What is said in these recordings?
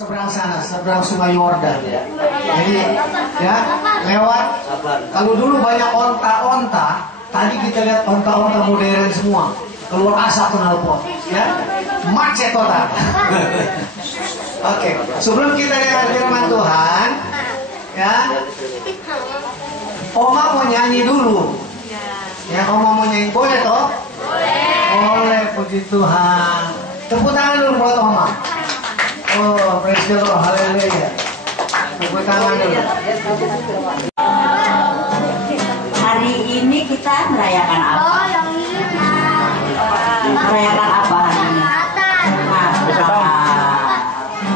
seberang sana, seberang Sungai Yordan. Jadi ya lewat. Kalau dulu banyak onta-onta, tadi kita lihat onta-onta modern semua. Keluar asap knalpot, ya macet total. Oke, sebelum kita dengar firman Tuhan, ya, Oma mau nyanyi dulu. Ya, Oma mau nyanyi, boleh toh? Boleh, puji Tuhan. Tepuk tangan dulu buat Oma. Oh, praise the Lord, haleluya. Tepuk tangan dulu. Hari ini kita merayakan apa? Merayakan apa hari ini?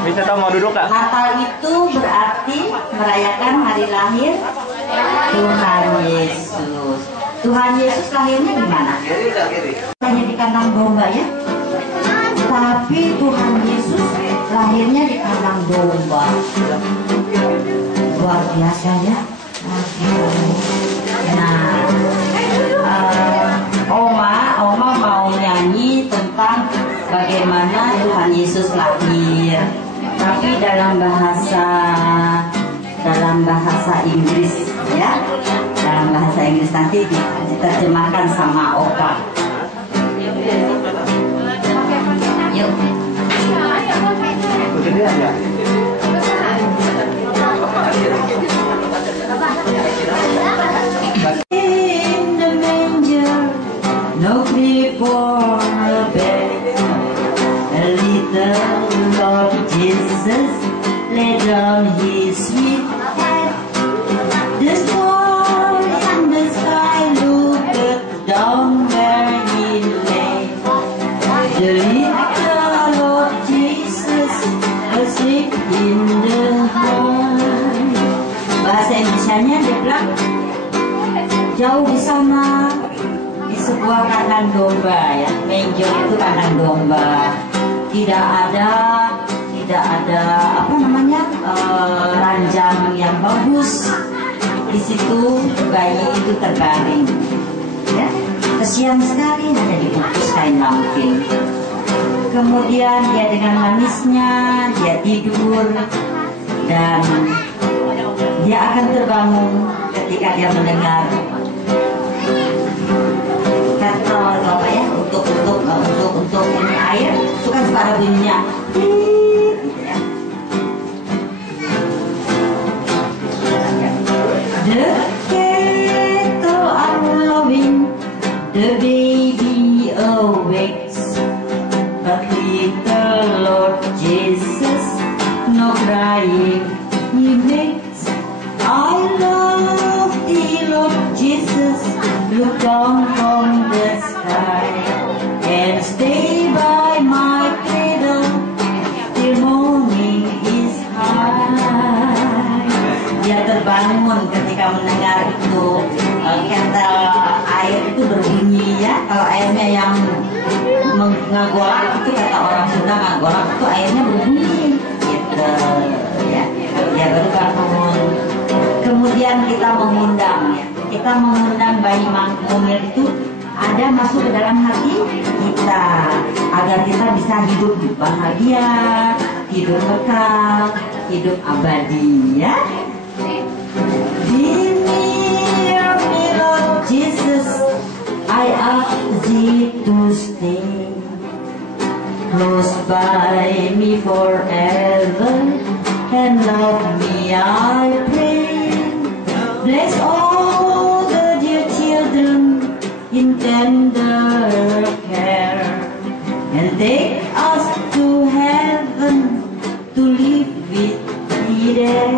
Bisa tahu mau duduk kak? Natal itu berarti merayakan hari lahir Tuhan Yesus. Tuhan Yesus lahirnya di mana? Hanya di kandang domba ya. Tapi Tuhan Yesus lahirnya di kandang domba. Luar biasa ya. Nah, Oma mau nyanyi tentang bagaimana Tuhan Yesus lahir, tapi dalam bahasa Inggris ya, dalam bahasa Inggris nanti diterjemahkan sama Opa. Yuk. In the manger, no crib for a bed, a little Lord Jesus laid down his sweet head. The star in the sky looked down where he lay. The little Lord Jesus asleep in the night. Bahasa Indonesianya dia bilang jauh di sana di sebuah kandang domba ya, manger itu kandang domba, tidak ada apa namanya ranjang yang bagus. Di situ bayi itu terbaring ya, kesian sekali hanya dibungkus kain lampin. Kemudian dia dengan manisnya dia tidur dan dia akan terbangun ketika dia mendengar kata apa ya, untuk ini air itu kan suara bunyinya gitu ya. The cattle are lowing, the baby awakes, but little Lord Jesus no crying he makes. I love thee, Lord Jesus, look down from the sky and stay by my cradle till morning is high. Dia terbangun ketika mendengar itu kettle air itu berbunyi ya. Kalau airnya yang ngagolak itu, kata orang Sunda, ngagolak itu airnya berbunyi gitu ya. Dia baru bangun. Kemudian kita mengundang bayi mungil itu ada masuk ke dalam hati kita agar kita bisa hidup bahagia, hidup kekal, hidup abadi ya. Dear me Lord Jesus, I ask thee to stay close by me forever and love me I pray. Bless all the dear children in tender care and take us to heaven to live with thee there.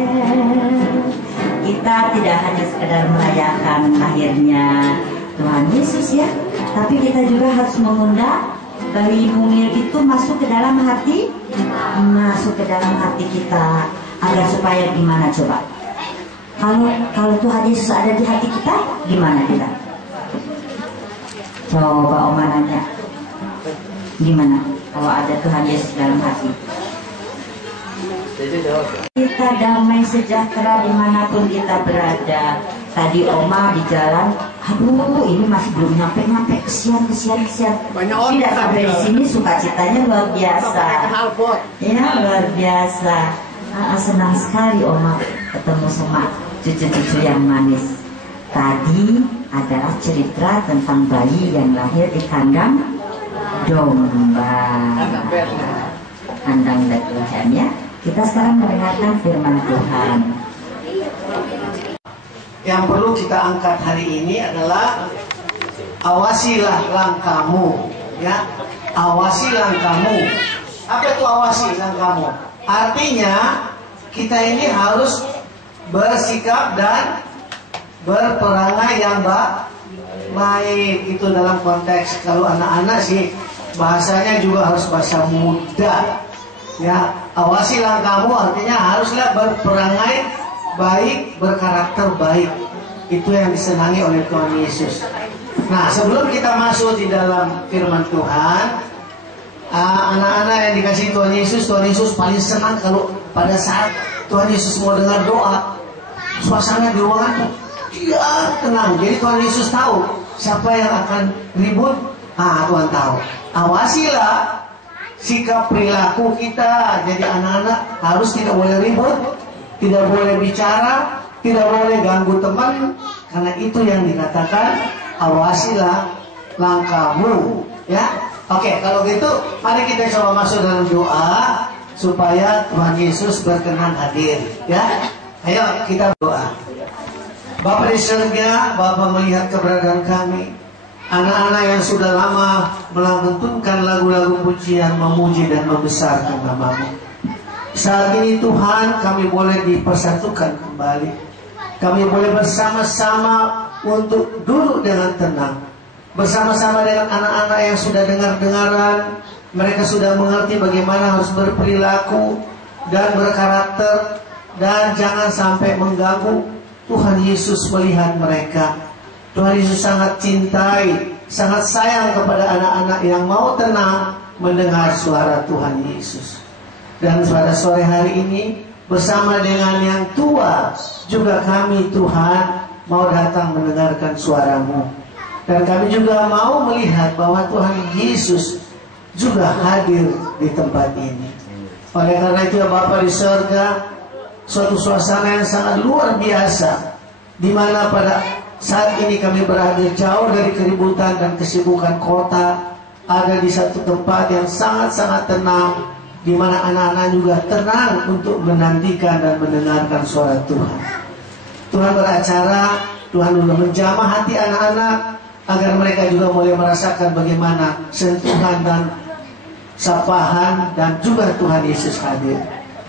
Kita tidak hanya sekedar merayakan lahirnya Tuhan Yesus ya, tapi kita juga harus mengundang bayi mungil itu masuk ke dalam hati kita agar supaya gimana coba? Kalau Tuhan Yesus ada di hati kita, gimana kita? Coba Oma nanya, gimana kalau ada Tuhan Yesus dalam hati? Kita damai sejahtera dimanapun kita berada. Tadi Oma di jalan, aduh ini masih belum nyampe, kesian. Tidak sampai di sini sukacitanya luar biasa. Ya luar biasa. Senang sekali Oma ketemu sama cucu-cucu yang manis. Tadi adalah cerita tentang bayi yang lahir di kandang domba. Kandang Bethlehem ya. Kita sekarang mendengarkan firman Tuhan. Yang perlu kita angkat hari ini adalah awasilah langkahmu, ya. Awasi langkahmu. Apa itu awasi langkahmu? Artinya kita ini harus bersikap dan berperangai yang baik. Itu dalam konteks kalau anak-anak sih bahasanya juga harus bahasa muda. Ya, awasi langkahmu artinya haruslah berperangai baik, berkarakter baik. Itu yang disenangi oleh Tuhan Yesus. Nah, sebelum kita masuk di dalam firman Tuhan, anak-anak yang dikasih Tuhan Yesus paling senang kalau pada saat Tuhan Yesus mau dengar doa, suasana di ruangan dia tenang. Jadi Tuhan Yesus tahu siapa yang akan ribut. Tuhan tahu. Awasilah sikap perilaku kita. Jadi anak-anak harus tidak boleh ribut, tidak boleh bicara, tidak boleh ganggu teman, karena itu yang dikatakan awasilah langkahmu, ya. Oke, kalau gitu mari kita coba masuk dalam doa supaya Tuhan Yesus berkenan hadir, ya. Ayo kita doa. Bapa di surga, Bapa melihat keberadaan kami, anak-anak yang sudah lama melantunkan lagu-lagu pujian, memuji dan membesarkan nama-Mu. Saat ini Tuhan, kami boleh dipersatukan kembali. Kami boleh bersama-sama untuk duduk dengan tenang, bersama-sama dengan anak-anak yang sudah dengar-dengaran. Mereka sudah mengerti bagaimana harus berperilaku dan berkarakter, dan jangan sampai mengganggu. Tuhan Yesus melihat mereka. Tuhan Yesus sangat cintai, sangat sayang kepada anak-anak yang mau tenang mendengar suara Tuhan Yesus. Dan pada sore hari ini bersama dengan yang tua juga kami Tuhan mau datang mendengarkan suara-Mu. Dan kami juga mau melihat bahwa Tuhan Yesus juga hadir di tempat ini. Oleh karena itu ya Bapa di surga, suatu suasana yang sangat luar biasa, di mana pada saat ini kami berada jauh dari keributan dan kesibukan kota, ada di satu tempat yang sangat-sangat tenang, di mana anak-anak juga tenang untuk menantikan dan mendengarkan suara Tuhan. Tuhan beracara, Tuhan juga menjamah hati anak-anak agar mereka juga boleh merasakan bagaimana sentuhan dan sapaan dan juga Tuhan Yesus hadir.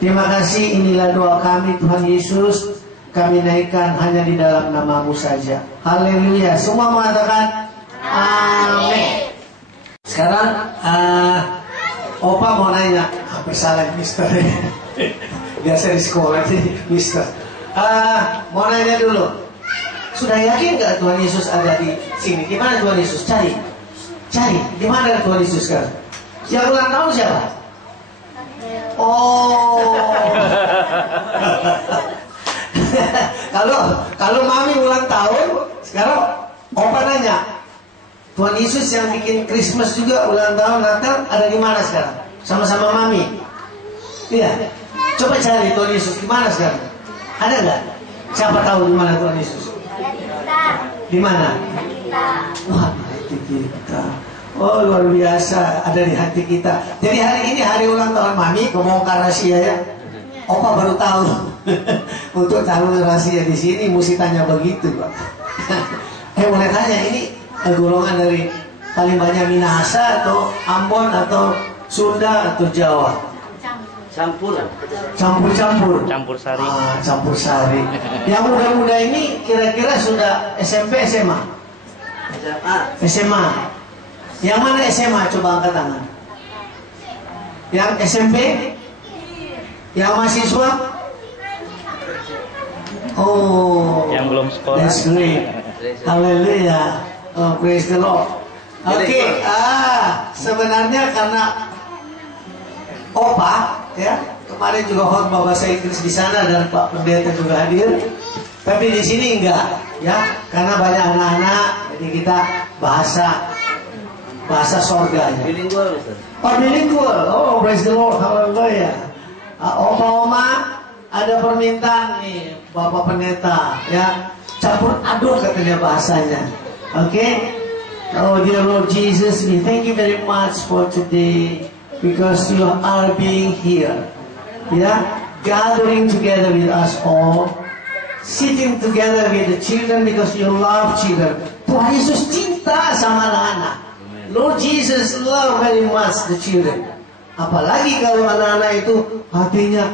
Terima kasih, inilah doa kami Tuhan Yesus. Kami naikkan hanya di dalam nama-Mu saja. Haleluya. Semua mengatakan amin. Sekarang Opa mau nanya, hampir salah Mister. Biasa di sekolah sih Mister. Mau nanya dulu, sudah yakin nggak Tuhan Yesus ada di sini? Di mana Tuhan Yesus? Cari. Di mana Tuhan Yesus sekarang? Yang ulang tahun siapa? Oh. Kalau Mami ulang tahun, sekarang Opa nanya, Tuhan Yesus yang bikin Christmas juga ulang tahun Natal ada di mana sekarang? Sama-sama Mami. Iya. Coba cari Tuhan Yesus di mana sekarang? Ada nggak? Siapa tahu di mana Tuhan Yesus? Di mana? Wah, hati kita. Oh, luar biasa, ada di hati kita. Jadi hari ini hari ulang tahun Mami, kebongkar rahasia ya. Opa baru tahu. Untuk tahu rahasia di sini mesti tanya begitu, Pak. Boleh tanya, ini golongan dari paling banyak Minahasa atau Ambon atau Sunda atau Jawa? Campur sari. Campur sari. Yang muda-muda ini kira-kira sudah SMP, SMA? SMA. Yang mana SMA? Coba angkat tangan. Yang SMP? Yang mahasiswa? Oh, yang belum sekolah. That's great. Haleluya. Oh, praise the Lord. Oke, sebenarnya karena Opa ya kemarin juga khotbah bahasa Inggris di sana dan Pak Pendeta juga hadir. Tapi di sini enggak, ya, karena banyak anak-anak, jadi kita bahasa sorganya. Bilingual, Ustaz. Oh, bilingual. Oh, praise the Lord, haleluya. Oma-oma, ada permintaan nih, Bapak Pendeta, ya, campur aduk katanya bahasanya. Oke? Oh, dear Lord Jesus, we thank you very much for today because you are being here, ya, gathering together with us all, sitting together with the children because you love children. Tuhan Yesus cinta sama anak-anak. Lord Jesus love very much the children. Apalagi kalau anak-anak itu hatinya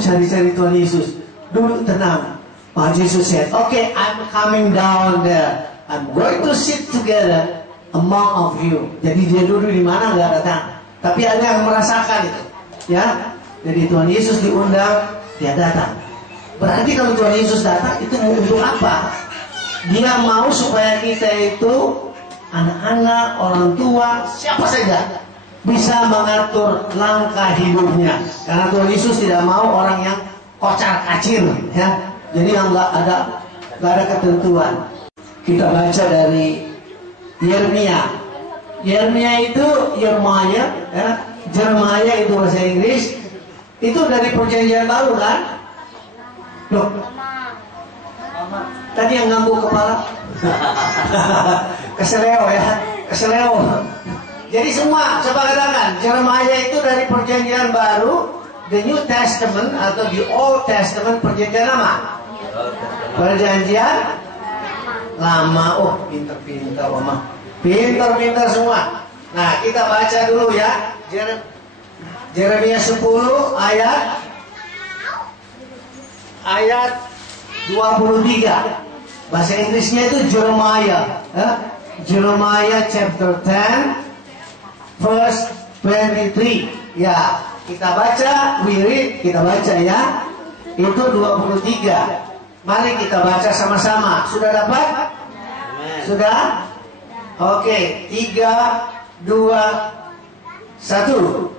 cari-cari Tuhan Yesus. Duduk tenang. Pak Yesus said, okay, I'm coming down there. I'm going to sit together among of you. Jadi dia duduk di mana nggak datang. Tapi ada yang merasakan itu, ya. Jadi Tuhan Yesus diundang, dia datang. Berarti kalau Tuhan Yesus datang itu untuk apa? Dia mau supaya kita itu anak-anak, orang tua, siapa saja bisa mengatur langkah hidupnya. Karena Tuhan Yesus tidak mau orang yang kocar-kacir, ya. Jadi yang nggak ada ketentuan. Kita baca dari Yeremia. Yeremia itu Jeremiah, ya. Jeremiah itu bahasa Inggris. Itu dari Perjanjian Baru kan? Loh. Tadi yang ngangguk kepala. Keseleo ya, keseleo. Jadi semua, coba katakan, Jeremiah itu dari Perjanjian Baru, the New Testament atau the Old Testament, perjanjian lama. Perjanjian lama. Oh, pintar-pintar, Mama. Pintar-pintar semua. Nah, kita baca dulu ya. Yeremia 10 ayat 23. Bahasa Inggrisnya itu Jeremiah. Jeremiah chapter 10 verse 23. Ya, kita baca, we read, kita baca ya. Itu 23. Mari kita baca sama-sama. Sudah dapat? Sudah? Oke, 3, 2, 1.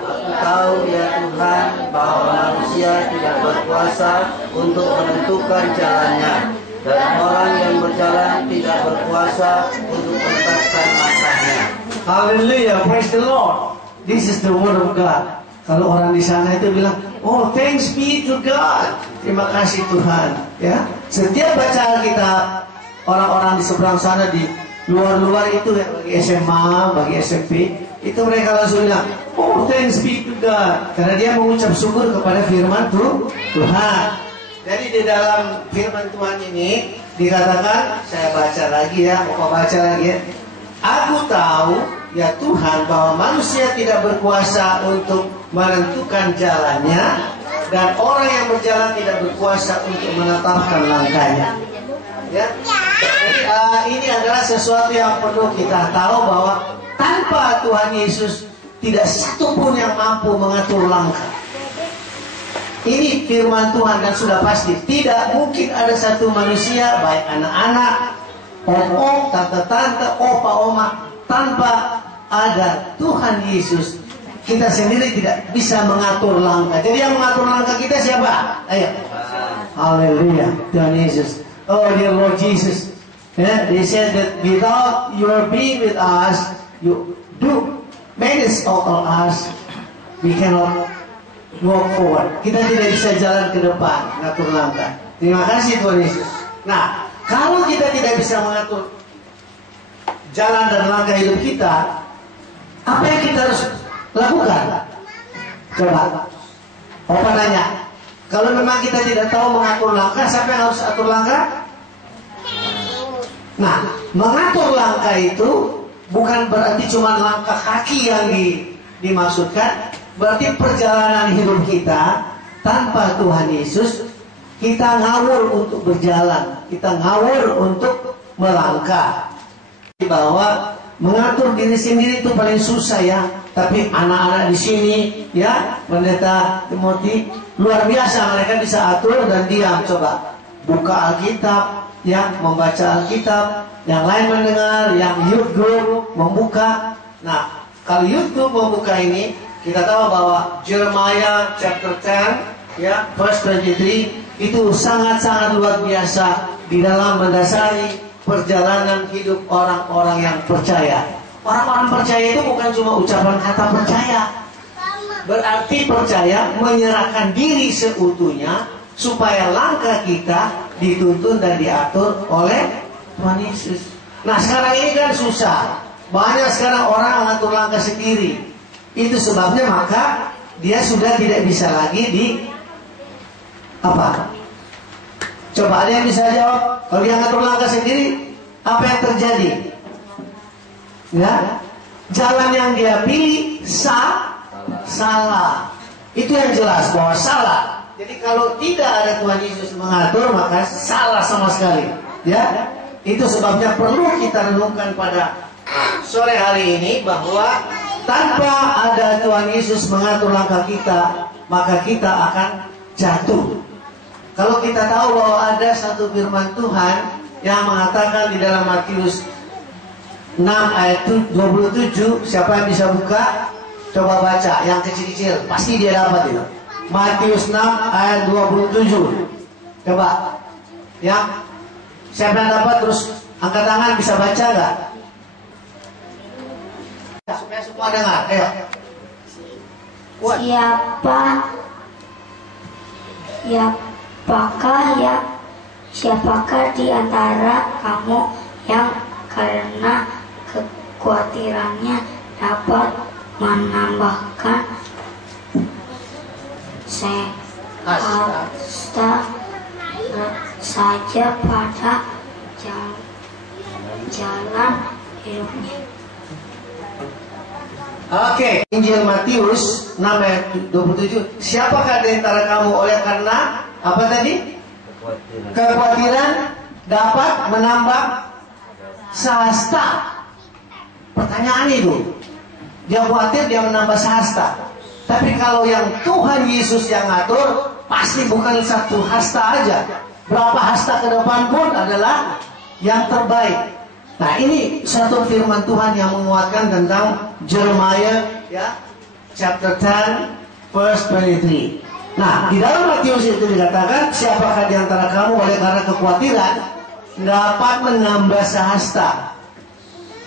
Aku tahu ya Tuhan bahwa manusia tidak berkuasa untuk menentukan jalannya, dan orang yang berjalan tidak berkuasa untuk menetapkan masanya. Hallelujah, praise the Lord. This is the word of God. Kalau orang di sana itu bilang, oh thanks be to God. Terima kasih Tuhan. Ya, setiap baca Alkitab, orang-orang di seberang sana di luar-luar itu ya, bagi SMA, bagi SMP, itu mereka langsung bilang, oh thanks be to God. Karena dia mengucap syukur kepada firman Tuhan. Jadi di dalam firman Tuhan ini dikatakan, saya baca lagi ya, mau baca lagi ya. Aku tahu ya Tuhan bahwa manusia tidak berkuasa untuk menentukan jalannya, dan orang yang berjalan tidak berkuasa untuk menetapkan langkahnya. Ya. Jadi ini adalah sesuatu yang perlu kita tahu, bahwa tanpa Tuhan Yesus tidak satu pun yang mampu mengatur langkah. Ini firman Tuhan dan sudah pasti tidak mungkin ada satu manusia, baik anak-anak, om-om, tante-tante, opa-oma, tanpa ada Tuhan Yesus, kita sendiri tidak bisa mengatur langkah. Jadi yang mengatur langkah kita siapa? Ayo. Haleluya, Tuhan Yesus. Oh dear Lord Jesus. Yeah, they said that without your being with us, you do manage all us, we cannot walk forward. Kita tidak bisa jalan ke depan, mengatur langkah. Terima kasih Tuhan Yesus. Nah, kalau kita tidak bisa mengatur jalan dan langkah hidup kita, apa yang kita harus lakukan? Coba, Opa nanya, kalau memang kita tidak tahu mengatur langkah, siapa yang harus atur langkah? Nah, mengatur langkah itu bukan berarti cuma langkah kaki yang dimaksudkan. Berarti perjalanan hidup kita tanpa Tuhan Yesus, kita ngawur untuk berjalan, kita ngawur untuk melangkah. Bahwa mengatur diri sendiri itu paling susah ya. Tapi anak-anak di sini ya, Pendeta Timothy, luar biasa, mereka bisa atur dan diam. Coba buka Alkitab ya, membaca Alkitab. Yang lain mendengar, yang youth group membuka. Nah, kalau youth group membuka ini, kita tahu bahwa Jeremiah chapter 10 ya, verse 23, itu sangat-sangat luar biasa di dalam mendasari perjalanan hidup orang-orang yang percaya. Orang-orang percaya itu bukan cuma ucapan kata percaya. Berarti percaya menyerahkan diri seutuhnya supaya langkah kita dituntun dan diatur oleh Tuhan Yesus. Nah sekarang ini kan susah. Banyak sekarang orang mengatur langkah sendiri. Itu sebabnya maka dia sudah tidak bisa lagi di apa? Coba ada yang bisa jawab. Kalau dia ngatur langkah sendiri, apa yang terjadi? Ya, jalan yang dia pilih salah. Itu yang jelas bahwa salah. Jadi kalau tidak ada Tuhan Yesus mengatur, maka salah sama sekali. Ya, itu sebabnya perlu kita renungkan pada sore hari ini bahwa tanpa ada Tuhan Yesus mengatur langkah kita, maka kita akan jatuh. Kalau kita tahu bahwa ada satu firman Tuhan yang mengatakan di dalam Matius 6 ayat 27, siapa yang bisa buka? Coba baca, yang kecil-kecil, pasti dia dapat itu. Matius 6 ayat 27. Coba, yang siapa yang dapat terus angkat tangan, bisa baca nggak? Supaya semua dengar, ayo. Siapakah di antara kamu yang karena kekhawatirannya dapat menambahkan sehasta saja pada jalan hidupnya? Oke, Injil Matius 6 ayat 27. Siapakah di antara kamu oleh karena apa tadi? Kekhawatiran dapat menambah sehasta. Pertanyaan itu, dia khawatir dia menambah sehasta. Tapi kalau yang Tuhan Yesus yang ngatur, pasti bukan satu hasta aja. Berapa hasta ke depan pun adalah yang terbaik. Nah ini satu firman Tuhan yang menguatkan tentang Jeremiah ya, chapter 10 verse 23. Nah di dalam Matius itu dikatakan, siapakah di antara kamu oleh karena kekhawatiran dapat menambah sehasta.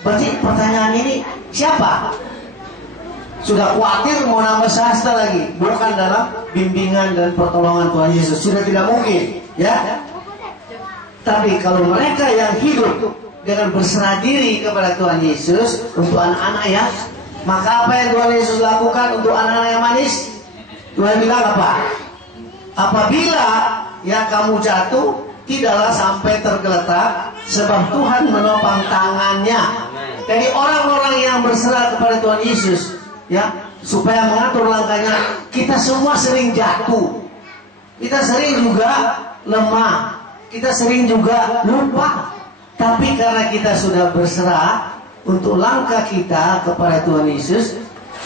Berarti pertanyaan ini, siapa? Sudah khawatir mau nambah sehasta lagi, bukan dalam bimbingan dan pertolongan Tuhan Yesus. Sudah tidak mungkin ya. Tapi kalau mereka yang hidup dengan berserah diri kepada Tuhan Yesus untuk anak-anak ya, maka apa yang Tuhan Yesus lakukan untuk anak-anak yang manis? Tuhan bilang apa? Apabila ya kamu jatuh, tidaklah sampai tergeletak, sebab Tuhan menopang tangannya. Jadi orang-orang yang berserah kepada Tuhan Yesus ya, supaya mengatur langkahnya. Kita semua sering jatuh, kita sering juga lemah, kita sering juga lupa. Tapi karena kita sudah berserah untuk langkah kita kepada Tuhan Yesus,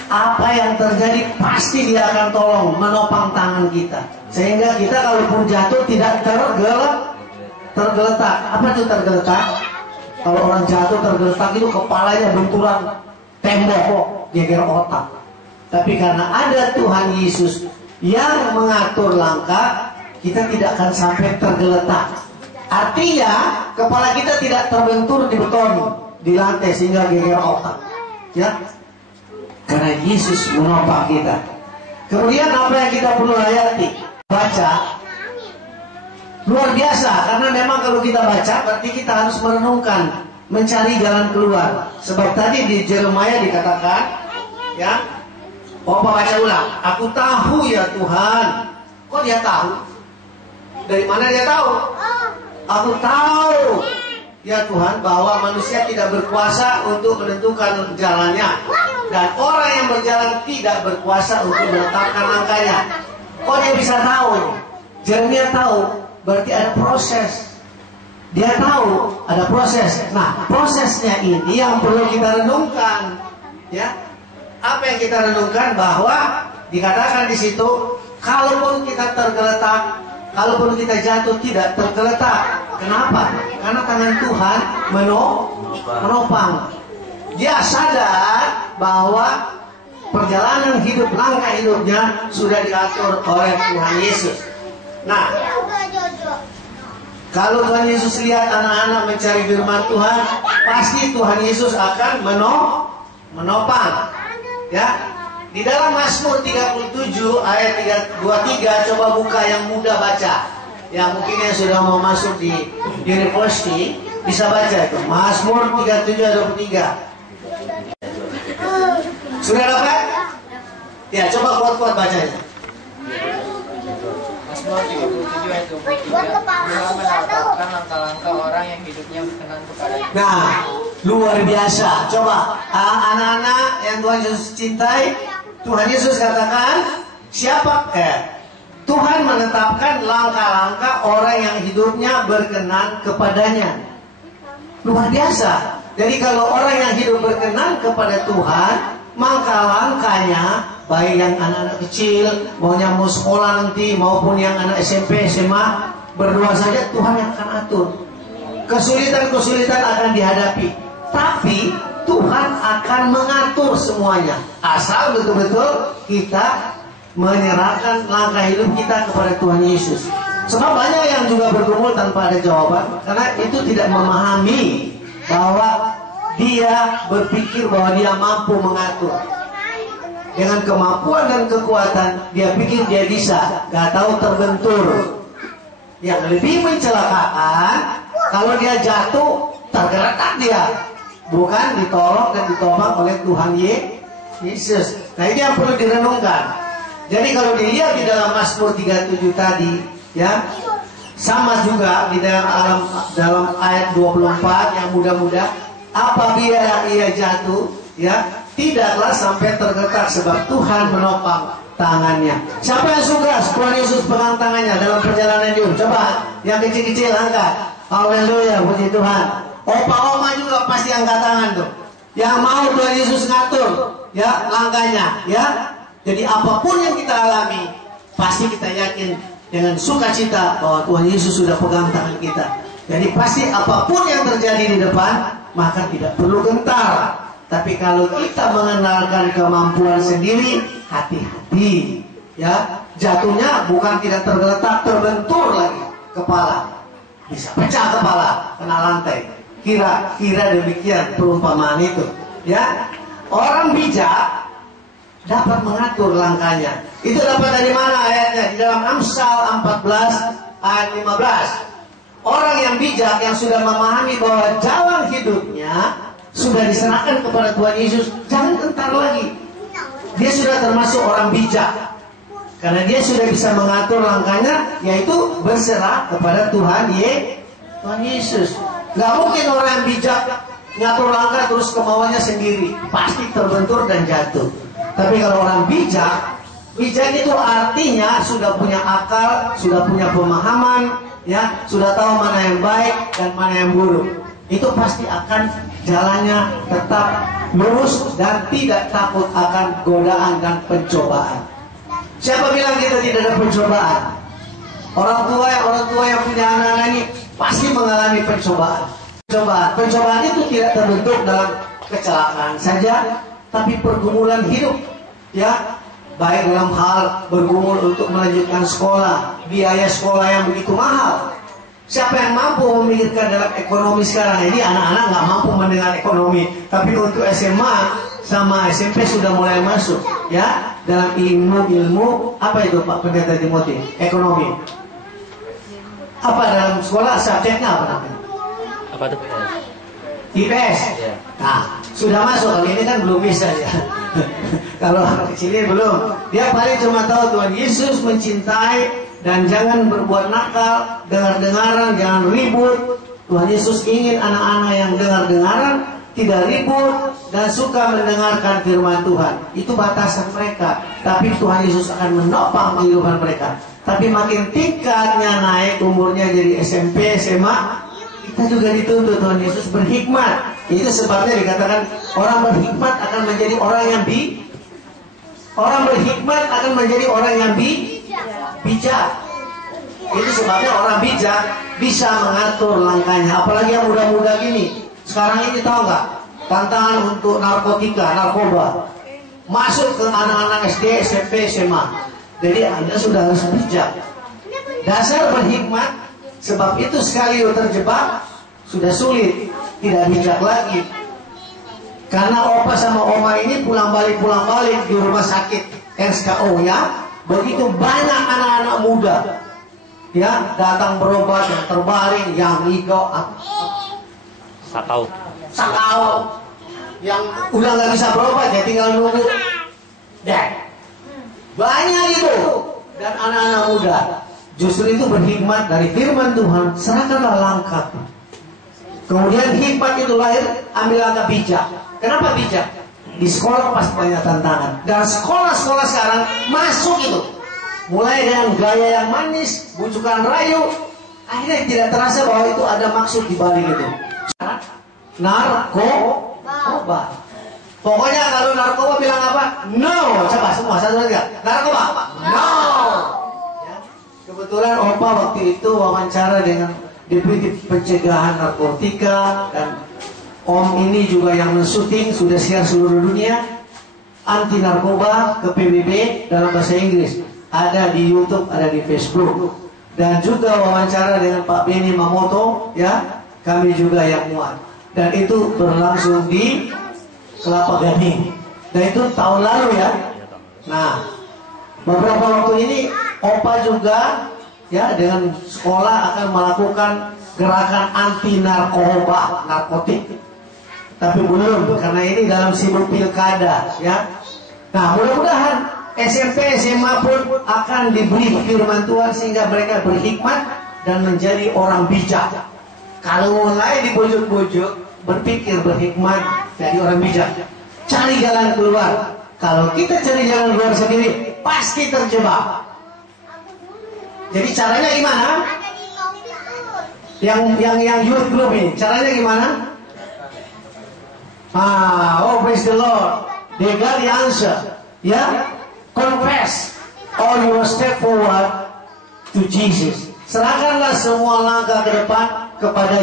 apa yang terjadi pasti Dia akan tolong, menopang tangan kita, sehingga kita kalaupun jatuh tidak tergeletak. Apa itu tergeletak? Kalau orang jatuh tergeletak itu kepalanya benturan tembok, geger otak. Tapi karena ada Tuhan Yesus yang mengatur langkah, kita tidak akan sampai tergeletak. Artinya kepala kita tidak terbentur di beton, di lantai sehingga geger otak ya, karena Yesus menopang kita. Kemudian apa yang kita perlu hayati, baca luar biasa. Karena memang kalau kita baca berarti kita harus merenungkan, mencari jalan keluar. Sebab tadi di Jeremiah dikatakan ya, Bapak baca ulang, aku tahu ya Tuhan. Kok dia tahu? Dari mana dia tahu? Aku tahu ya Tuhan bahwa manusia tidak berkuasa untuk menentukan jalannya, dan orang yang berjalan tidak berkuasa untuk menetapkan langkahnya. Kok dia bisa tahu? Jeremia tahu, berarti ada proses. Dia tahu ada proses. Nah, prosesnya ini yang perlu kita renungkan ya. Apa yang kita renungkan? Bahwa dikatakan di situ, kalaupun kita tergeletak, kalaupun kita jatuh tidak tergeletak. Kenapa? Karena tangan Tuhan menopang. Dia sadar bahwa perjalanan hidup, langkah hidupnya sudah diatur oleh Tuhan Yesus. Nah, kalau Tuhan Yesus lihat anak-anak mencari firman Tuhan, pasti Tuhan Yesus akan menopang. Ya, di dalam Mazmur 37 ayat 23, coba buka yang muda baca. Ya, mungkin yang sudah mau masuk di university bisa baca itu. Mazmur 37 ayat 23. Sudah dapat? Ya, coba kuat-kuat bacanya. Mazmur 37 ayat 23. Tuhan menetapkan langkah-langkah orang yang hidupnya berkenan kepadanya. Nah, luar biasa. Coba anak-anak yang Tuhan Yesus cintai, Tuhan Yesus katakan Tuhan menetapkan langkah-langkah orang yang hidupnya berkenan kepadanya. Luar biasa. Jadi kalau orang yang hidup berkenan kepada Tuhan, maka langkahnya baik yang anak-anak kecil, maunya mau sekolah nanti, maupun yang anak SMP, SMA, berdoa saja Tuhan yang akan atur. Kesulitan-kesulitan akan dihadapi, tapi Tuhan akan mengatur semuanya. Asal betul-betul kita menyerahkan langkah hidup kita kepada Tuhan Yesus. Sebab banyak yang juga bergumul tanpa ada jawaban, karena itu tidak memahami bahwa dia berpikir bahwa dia mampu mengatur. Dengan kemampuan dan kekuatan, dia pikir dia bisa, gak tahu terbentur. Yang lebih mencelakakan, kalau dia jatuh, tergeletak dia, bukan ditolong dan ditopang oleh Tuhan Yesus. Nah, ini yang perlu direnungkan. Jadi kalau dilihat di dalam Mazmur 37 tadi, ya, sama juga di dalam ayat 24 yang muda-muda, apabila ia jatuh, ya, tidaklah sampai tergetak sebab Tuhan menopang tangannya. Siapa yang suka Tuhan Yesus pegang tangannya dalam perjalanan hidup? Coba yang kecil-kecil angkat. Haleluya, puji Tuhan. Opa-oma juga pasti angkat tangan tuh. Yang mau Tuhan Yesus ngatur, ya, langkahnya, ya. Jadi apapun yang kita alami, pasti kita yakin dengan sukacita bahwa Tuhan Yesus sudah pegang tangan kita. Jadi pasti apapun yang terjadi di depan, maka tidak perlu gentar. Tapi kalau kita mengenalkan kemampuan sendiri, hati-hati, ya. Jatuhnya bukan tidak tergeletak, terbentur lagi kepala, bisa pecah kepala, kena lantai. Kira-kira demikian perumpamaan itu, ya. Orang bijak dapat mengatur langkahnya. Itu dapat dari mana ayatnya? Di dalam Amsal 14 ayat 15. Orang yang bijak yang sudah memahami bahwa jalan hidupnya sudah diserahkan kepada Tuhan Yesus, jangan gentar lagi. Dia sudah termasuk orang bijak, karena dia sudah bisa mengatur langkahnya, yaitu berserah kepada Tuhan Yesus. Gak mungkin orang yang bijak ngatur langkah terus kemauannya sendiri, pasti terbentur dan jatuh. Tapi kalau orang bijak itu artinya sudah punya akal, sudah punya pemahaman, ya, sudah tahu mana yang baik dan mana yang buruk. Itu pasti akan jalannya tetap lurus dan tidak takut akan godaan dan pencobaan. Siapa bilang kita tidak ada pencobaan? Orang tua yang punya anak-anak ini pasti mengalami pencobaan. Pencobaan itu tidak terbentuk dalam kecelakaan saja, tapi pergumulan hidup, ya. Baik dalam hal bergumul untuk melanjutkan sekolah, biaya sekolah yang begitu mahal. Siapa yang mampu memikirkan dalam ekonomi sekarang? Ini anak-anak nggak mampu mendengar ekonomi, tapi untuk SMA sama SMP sudah mulai masuk, ya, dalam ilmu apa itu Pak Pendeta Timothy? Ekonomi. Apa dalam sekolah subjeknya apa namanya? Apa tuh? IPS. Nah, sudah masuk. Kalau ini kan belum bisa ya. Kalau anak kecil ini belum. Dia paling cuma tahu Tuhan Yesus mencintai dan jangan berbuat nakal, dengar-dengaran, jangan ribut. Tuhan Yesus ingin anak-anak yang dengar-dengaran, tidak ribut dan suka mendengarkan firman Tuhan. Itu batasan mereka. Tapi Tuhan Yesus akan menopang kehidupan mereka. Tapi makin tingkatnya naik umurnya jadi SMP, SMA, kita juga dituntut Tuhan Yesus berhikmat. Itu sebabnya dikatakan orang berhikmat akan menjadi orang yang bijak. Itu sebabnya orang bijak bisa mengatur langkahnya. Apalagi yang muda-muda gini. Sekarang ini tahu nggak? Tantangan untuk narkoba masuk ke anak-anak SD, SMP, SMA. Jadi Anda sudah harus bijak. Dasar berhikmat, sebab itu sekali terjebak sudah sulit, tidak bijak lagi. Karena opa sama oma ini pulang balik di rumah sakit RSKO ya. Begitu banyak anak-anak muda ya datang berobat, yang terbaring, yang ligo, sakau, yang udah nggak bisa berobat ya tinggal nunggu. Banyak itu. Dan anak-anak muda justru itu berhikmat dari firman Tuhan, serahkanlah langkah. Kemudian hikmat itu lahir, ambil langkah bijak. Kenapa bijak? Di sekolah pasti banyak tantangan. Dan sekolah-sekolah sekarang masuk itu, mulai dengan gaya yang manis, bujukan rayu, akhirnya tidak terasa bahwa itu ada maksud di balik itu. Narkoba. Pokoknya kalau narkoba bilang apa? No. Coba semua satu lagi. Narkoba. No. Ya. Kebetulan opa waktu itu wawancara dengan Deputi Pencegahan Narkotika, dan om ini juga yang mensyuting, sudah siar seluruh dunia anti narkoba ke PBB dalam bahasa Inggris. Ada di YouTube, ada di Facebook. Dan juga wawancara dengan Pak Beni Mamoto, ya, kami juga yang muat. Dan itu berlangsung di Kelapa Gading. Dan itu tahun lalu ya. Nah, beberapa waktu ini opa juga ya dengan sekolah akan melakukan gerakan anti narkoba, narkotik. Tapi belum, karena ini dalam sibuk pilkada ya. Nah, mudah-mudahan SMP, SMA pun akan diberi firman Tuhan sehingga mereka berhikmat dan menjadi orang bijak. Kalau mulai dibujuk-bujuk, berpikir berhikmat, jadi orang bijak. Cari jalan keluar. Kalau kita cari jalan keluar sendiri, pasti terjebak. Jadi caranya gimana? Yang youth group ini, caranya gimana? Oh praise the Lord. They got the answer. Ya, confess all your step forward to Jesus. Serahkanlah semua langkah ke depan kepada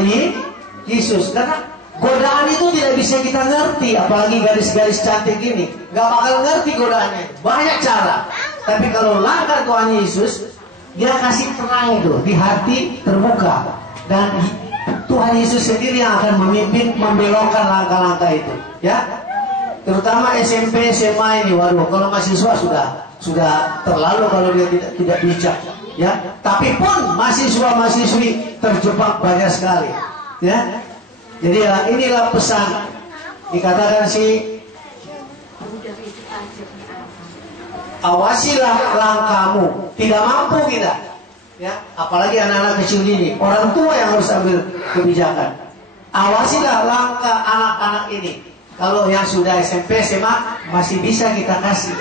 Yesus. Karena godaan itu tidak bisa kita ngerti, apalagi garis-garis cantik ini. Gak bakal ngerti godaannya. Banyak cara. Tapi kalau langkah Tuhan Yesus, Dia kasih terang itu di hati terbuka, dan Tuhan Yesus sendiri yang akan memimpin membelokkan langkah-langkah itu. Ya, terutama SMP, SMA ini, waduh, kalau mahasiswa sudah terlalu kalau dia tidak bijak. Ya, tapi pun mahasiswa-mahasiswi terjebak banyak sekali. Ya, jadi ya, inilah pesan dikatakan sih, awasilah langkahmu. Tidak mampu kita, ya, apalagi anak-anak kecil ini, orang tua yang harus ambil kebijakan. Awasilah langkah anak-anak ini. Kalau yang sudah SMP, SMA masih bisa kita kasih.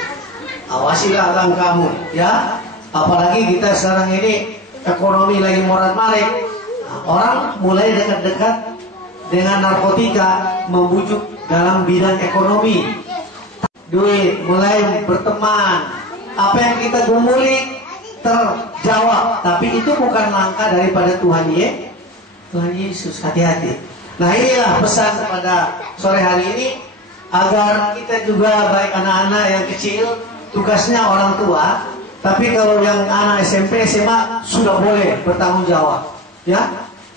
Awasilah langkahmu, ya. Apalagi kita sekarang ini ekonomi lagi morat-marit. Nah, orang mulai dekat-dekat dengan narkotika, membujuk dalam bidang ekonomi. Duit, mulai berteman. Apa yang kita gumuli terjawab, tapi itu bukan langkah daripada Tuhan Yesus. Hati-hati. Nah, inilah pesan pada sore hari ini, agar kita juga, baik anak-anak yang kecil, tugasnya orang tua, tapi kalau yang anak SMP, SMA sudah boleh bertanggung jawab, ya,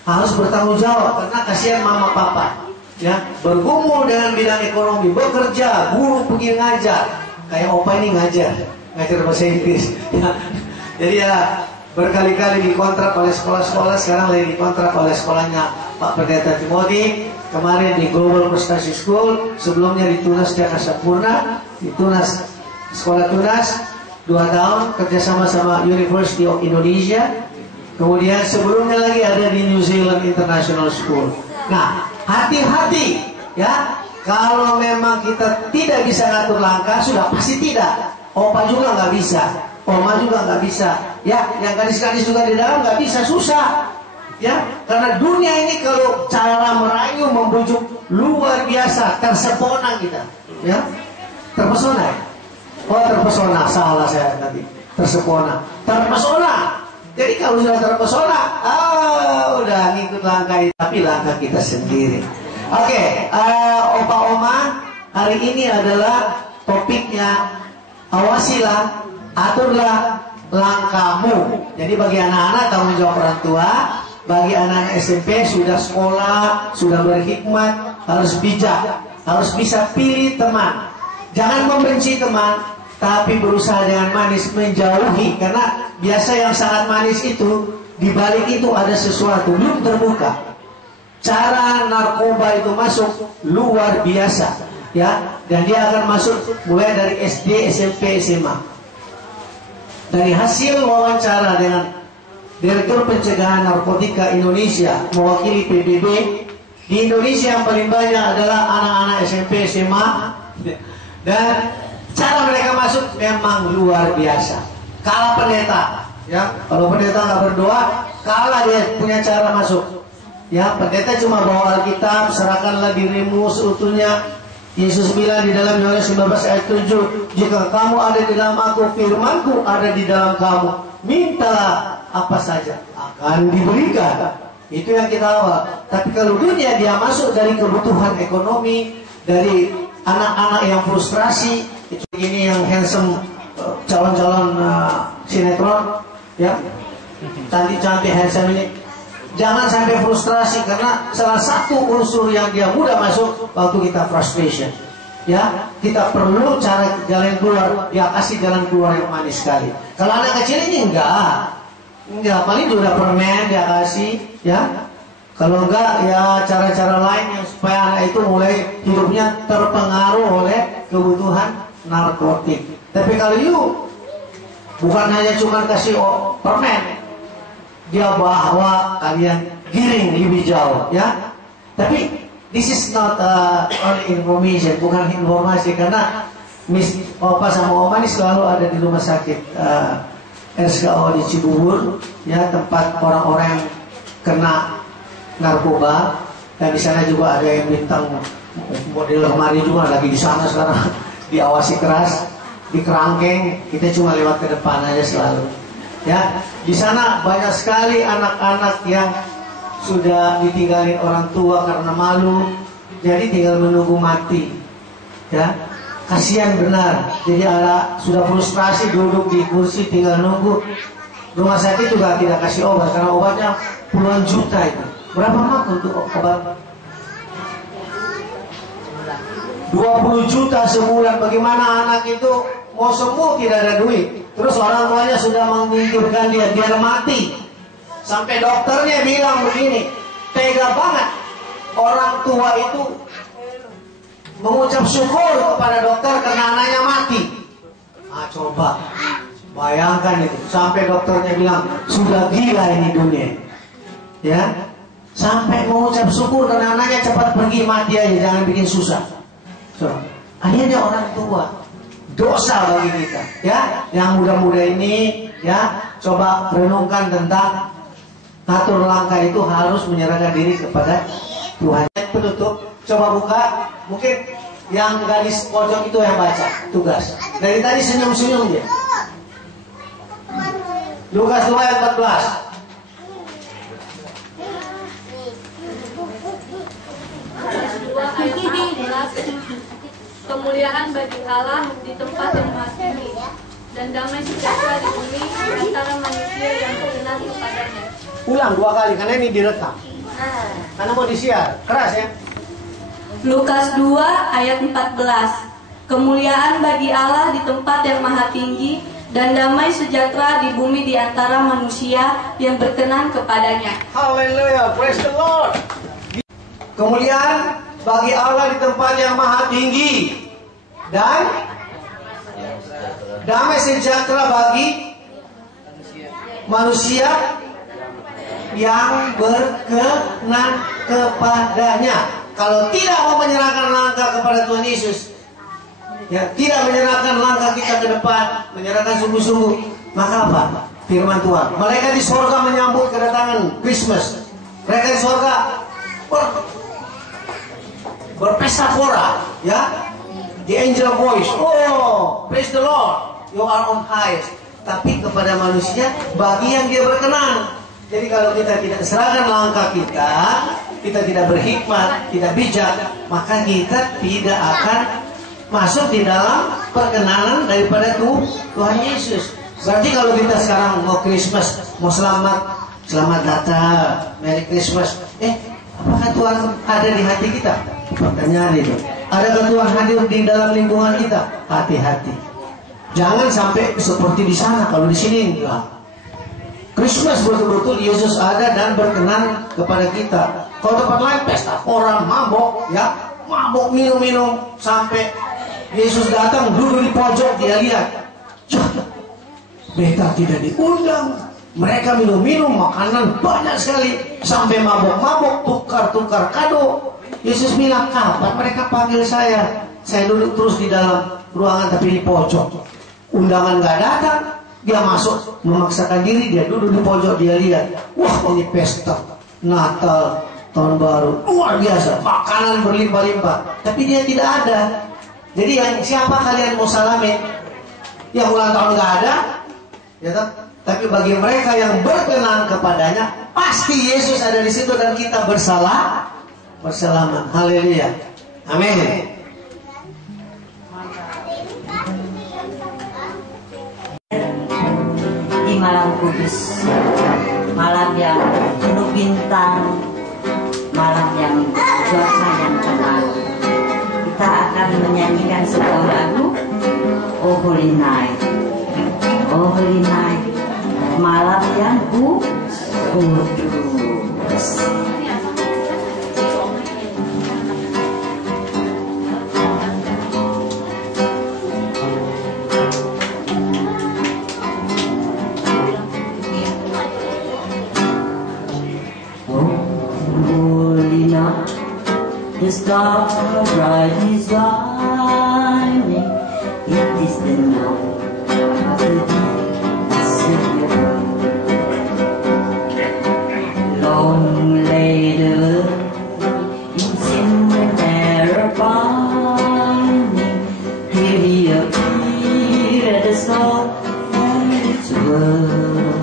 harus bertanggung jawab, karena kasihan mama papa, ya, bergumul dengan bidang ekonomi, bekerja, guru pergi ngajar, kayak opa ini ngajar bahasa Inggris, ya. Jadi ya berkali-kali dikontrak oleh sekolah-sekolah, sekarang lagi dikontrak oleh sekolahnya Pak Pendeta Timothy, kemarin di Global Prestasi School, sebelumnya di Tunas Jakarta Sampurna, di Tunas Sekolah Tunas 2 tahun kerjasama sama University of Indonesia, kemudian sebelumnya lagi ada di New Zealand International School. Nah, hati-hati ya, kalau memang kita tidak bisa ngatur langkah, sudah pasti tidak. Opa juga nggak bisa, oma juga nggak bisa, ya, yang gadis-gadis juga di dalam nggak bisa, susah, ya, karena dunia ini kalau cara merayu, membujuk luar biasa, tersepona kita, ya, terpesona, ya? Oh terpesona, salah saya tadi, terpesona. Jadi kalau sudah terpesona, udah ngikut langkah itu, tapi langkah kita sendiri. Oke, opa oma, hari ini adalah topiknya, awasilah, aturlah langkahmu. Jadi bagi anak-anak tanggung jawab orang tua. Bagi anak-anak SMP sudah sekolah, sudah berhikmat, harus bijak, harus bisa pilih teman. Jangan membenci teman, tapi berusaha dengan manis menjauhi. Karena biasa yang sangat manis itu, di balik itu ada sesuatu belum terbuka. Cara narkoba itu masuk luar biasa, ya. Dan dia akan masuk mulai dari SD, SMP, SMA. Dari hasil wawancara dengan Direktur Pencegahan Narkotika Indonesia mewakili PBB, di Indonesia yang paling banyak adalah anak-anak SMP, SMA, dan cara mereka masuk memang luar biasa. Kalah pendeta, ya. Kalau pendeta nggak berdoa, kalah dia punya cara masuk. Ya, pendeta cuma bawa Alkitab, serahkanlah dirimu seutuhnya. Yesus bilang di dalam Yohanes 19 ayat 7, jika kamu ada di dalam aku, firmanku ada di dalam kamu, mintalah apa saja akan diberikan. Itu yang kita awal. Tapi kalau dunia dia masuk dari kebutuhan ekonomi, dari anak-anak yang frustrasi, itu ini yang handsome calon-calon sinetron, ya, cantik-cantik handsome ini. Jangan sampai frustrasi karena salah satu unsur yang dia mudah masuk waktu kita frustration. Ya, kita perlu cara jalan keluar. Dia kasih jalan keluar yang manis sekali. Kalau anak kecil ini enggak, paling udah permen dia kasih, ya. Kalau enggak, ya cara-cara lain yang supaya anak itu mulai hidupnya terpengaruh oleh kebutuhan narkotik. Tapi kalau you bukan hanya cuma kasih permen, dia bawa kalian giring lebih jauh, ya. Tapi this is not only information, bukan informasi, karena Miss Opa sama Oma ini selalu ada di rumah sakit RSKO di Cibubur, ya, tempat orang-orang yang kena narkoba, dan di sana juga ada yang bintang model kemarin juga lagi di sana sekarang diawasi keras, di kerangkeng, kita cuma lewat ke depan aja selalu. Ya, di sana banyak sekali anak-anak yang sudah ditinggalin orang tua karena malu, jadi tinggal menunggu mati. Ya, kasihan benar. Jadi sudah frustrasi duduk di kursi tinggal nunggu. Rumah sakit juga tidak kasih obat karena obatnya puluhan juta itu. Berapa mak untuk obat? 20 juta sebulan. Bagaimana anak itu mau sembuh tidak ada duit. Terus orang tuanya sudah menginginkan dia biar mati. Sampai dokternya bilang begini, tega banget orang tua itu mengucap syukur kepada dokter karena anaknya mati. Ah, coba bayangkan itu. Sampai dokternya bilang sudah gila ini dunia. Ya, sampai mengucap syukur karena anaknya cepat pergi, mati aja, jangan bikin susah. So, akhirnya orang tua. Dosa bagi kita, ya. Yang muda-muda ini, ya, coba renungkan tentang atur langkah itu harus menyerahkan diri kepada Tuhan. Penutup, coba buka. Mungkin yang gadis pojok itu yang baca tugas. Dari tadi senyum-senyum dia. Lukas 2 ayat 14. Kemuliaan bagi Allah di tempat yang maha tinggi, dan damai sejahtera di bumi antara manusia yang berkenan kepadanya. Ulang 2 kali karena ini direkam. Karena mau disiar, keras ya. Lukas 2 ayat 14. Kemuliaan bagi Allah di tempat yang maha tinggi, dan damai sejahtera di bumi di antara manusia yang berkenan kepadanya. Haleluya, praise the Lord. Kemuliaan bagi Allah di tempat yang maha tinggi, dan damai sejahtera bagi manusia yang berkenan kepadanya. Kalau tidak mau menyerahkan langkah kepada Tuhan Yesus, ya, tidak menyerahkan langkah kita ke depan, menyerahkan sungguh-sungguh, maka apa? Firman Tuhan, mereka di surga menyambut kedatangan Christmas. Mereka di surga berpesta pora, ya. The angel voice, oh, praise the Lord, you are on high. Tapi kepada manusia bagi yang dia berkenan. Jadi kalau kita tidak serahkan langkah kita, kita tidak berhikmat, tidak bijak, maka kita tidak akan masuk di dalam perkenanan daripada Tuhan Yesus. Berarti kalau kita sekarang mau Christmas, mau selamat datang, Merry Christmas. Apakah Tuhan ada di hati kita? Pertanyaan itu. Adakah Tuhan hadir di dalam lingkungan kita? Hati-hati. Jangan sampai seperti di sana. Kalau di sini enggak. Christmas betul-betul Yesus ada dan berkenan kepada kita. Kalau tempat lain pesta, orang mabok, ya, mabok minum-minum sampai Yesus datang duduk di pojok, dia lihat. Beta tidak diundang. Mereka minum-minum makanan banyak sekali sampai mabok-mabok, tukar-tukar kado. Yesus bilang, kapan mereka panggil saya? Saya duduk terus di dalam ruangan tapi di pojok. Undangan gak datang. Dia masuk, memaksakan diri, dia duduk di pojok, dia lihat. Wah, ini pesta Natal, Tahun Baru, luar biasa. Makanan berlimpah-limpah. Tapi dia tidak ada. Jadi siapa kalian mau salamin? Yang ulang tahun gak ada, ya tak? Tapi bagi mereka yang berkenan kepadanya, pasti Yesus ada di situ dan kita bersalaman. Haleluya. Amin. Di malam kudus, malam yang penuh bintang, malam yang cuaca yang tenang, kita akan menyanyikan sebuah lagu, Oh Holy Night, Oh Holy Night, malam yang kudus. The star bright is shining. It is the night of the Savior. Long later, in sin and error pining, here he appeared as Lord and its world.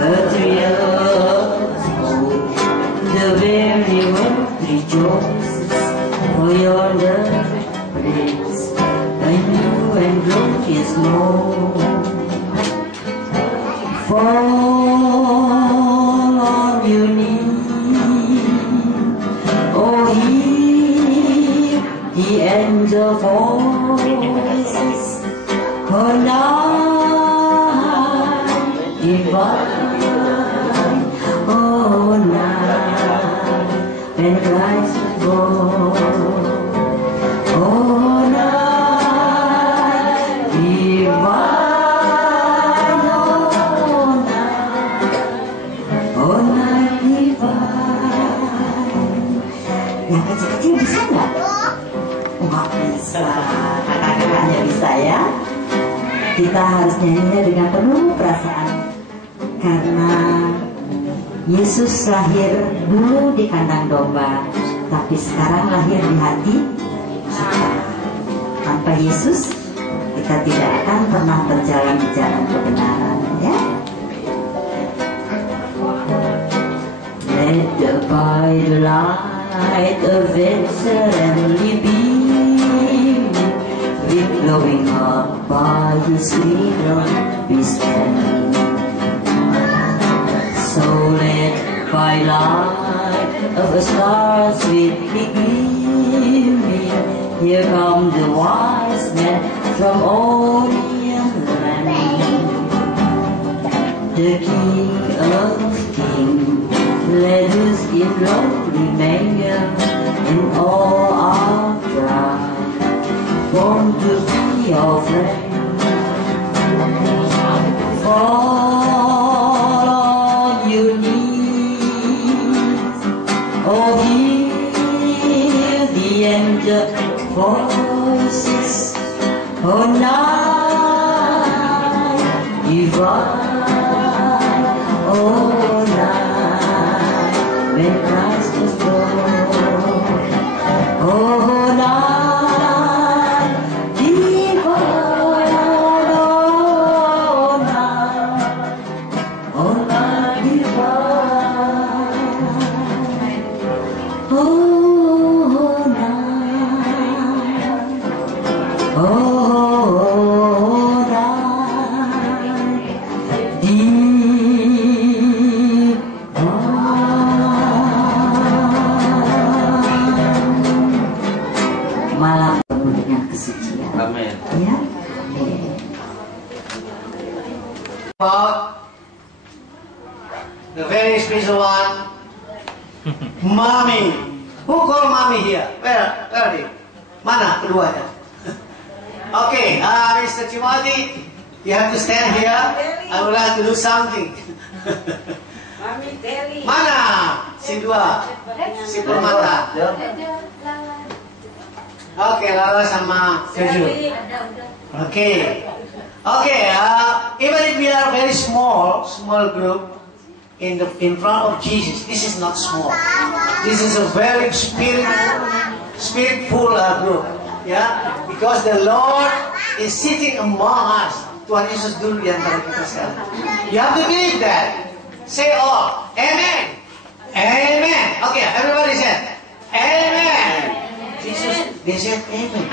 The tears hold the very world. Rejoices for yonder place, a new and glorious morn. Fall on your knees, oh hear the angel voices, oh night divine, oh night when Christ was born, oh night divine, oh night divine. Yang kecil-kecil bisa nggak? Nggak bisa, kakak-kakaknya bisa ya. Kita harus nyanyinya dengan penuh perasaan, karena Yesus lahir dulu di kandang domba, tapi sekarang lahir di hati kita. Tanpa Yesus, kita tidak akan pernah berjalan di jalan kebenaran, ya. Let by the light of its heavenly beam, with glowing up by His freedom we stand. So led by light of a star sweetly gleaming, here come the wise men from Orient land. The King of Kings led us in lowly manger, in all our pride, born to be our friend. Voices, oh night divine, oh night when Christ was born, oh night divine, oh night divine, oh. Oh, About the very special one, Mommy. Who call Mommy here? Where are they? Mana keduanya? Okay, Mr. Timothy, you have to stand here. I would like to do something. Mana? Si dua, si permata. Okay, Lala sama Jojo. Okay. Even if we are very small group in front of Jesus, this is not small. This is a very spiritful group, yeah. Because the Lord is sitting among us. Tuhan Yesus dulu di antara kita sekarang. You have to believe that. Say all, Amen, Amen. Okay, everybody said, Amen. Jesus, they said Amen.